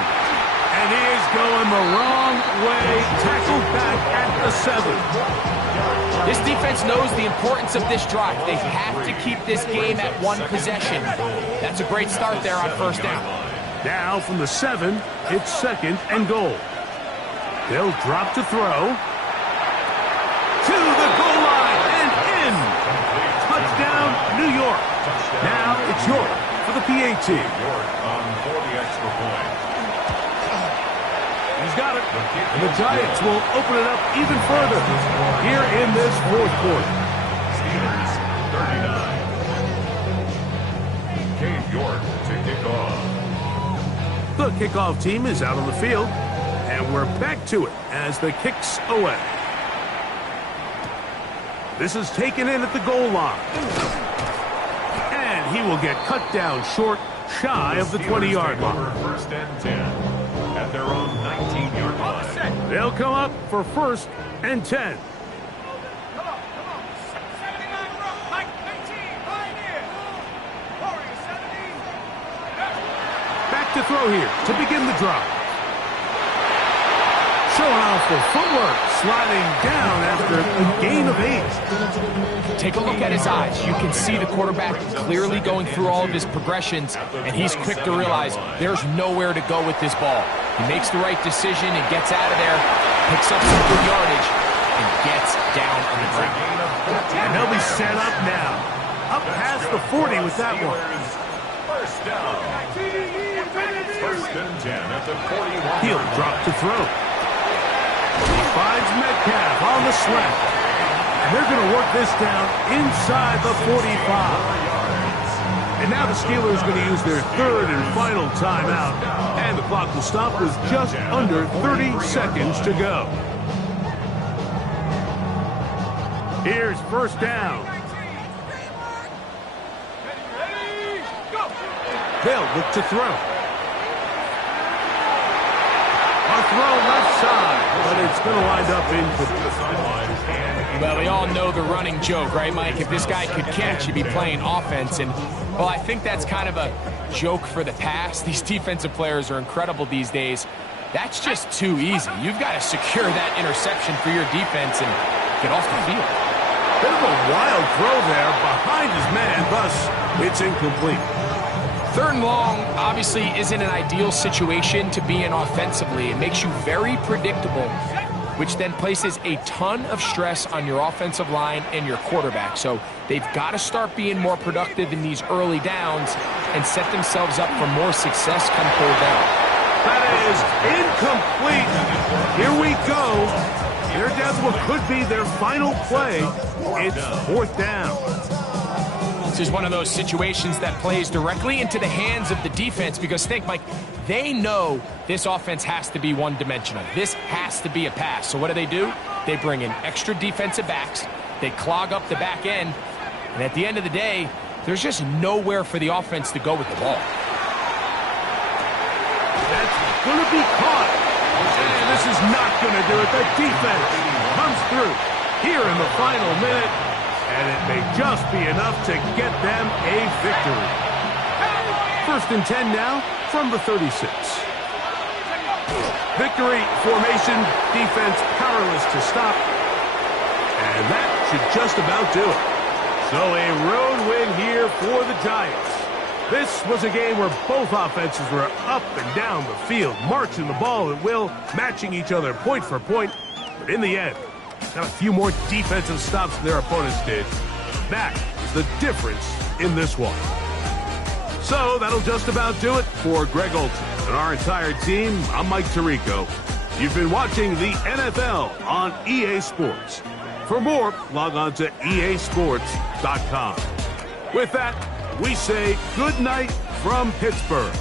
And he is going the wrong way. Tackled back at the 7. This defense knows the importance of this drive. They have to keep this game at one possession. That's a great start there on first down. Now from the 7, it's 2nd and goal. They'll drop to throw. To the goal line and in. Touchdown, New York. Now it's York for the PAT. York for the extra point. He's got it. And the Giants will open it up even further here in this 4th quarter. Steelers 39. Cade York to kick off. The kickoff team is out on the field, and we're back to it as the kick's away. This is taken in at the goal line. And he will get cut down short, shy of the 20-yard line. First and 10 at their own 19-yard line. They'll come up for 1st and 10. Back to throw here to begin the drive. Showing off the footwork, sliding down after a gain of 8. Take a look at his eyes. You can see the quarterback clearly going through all of his progressions, and he's quick to realize there's nowhere to go with this ball. He makes the right decision and gets out of there, picks up some good yardage, and gets down on the ground. And they'll be set up now. Up past the 40 with that one. First down. First and 10 at the 41. He'll drop to throw. He finds Metcalf on the slant. And they're going to work this down inside the 45. And now the Steelers are going to use their 3rd and final timeout. And the clock will stop with just under 30 seconds to go. Here's first down. They'll look to throw. A throw left side, but it's going to wind up incomplete. Well, we all know the running joke, right, Mike? If this guy could catch, he'd be playing offense. And, well, I think that's kind of a joke for the past. These defensive players are incredible these days. That's just too easy. You've got to secure that interception for your defense and get off the field. Bit of a wild throw there behind his man, thus it's incomplete. 3rd and long obviously isn't an ideal situation to be in offensively. It makes you very predictable, which then places a ton of stress on your offensive line and your quarterback. So they've got to start being more productive in these early downs and set themselves up for more success come 3rd down. That is incomplete. Here we go. They're down to what could be their final play. It's 4th down. This is one of those situations that plays directly into the hands of the defense because, think, Mike, they know this offense has to be one-dimensional. This has to be a pass. So what do? They bring in extra defensive backs. They clog up the back end. And at the end of the day, there's just nowhere for the offense to go with the ball. That's going to be caught. And this is not going to do it. The defense comes through here in the final minute. And it may just be enough to get them a victory. 1st and 10 now from the 36. Victory formation, defense powerless to stop. And that should just about do it. So a road win here for the Giants. This was a game where both offenses were up and down the field, marching the ball at will, matching each other point for point. But in the end, got a few more defensive stops than their opponents did. That is the difference in this one. So that'll just about do it for Greg Olsen and our entire team. I'm Mike Tirico. You've been watching the NFL on EA Sports. For more, log on to easports.com. With that, we say good night from Pittsburgh.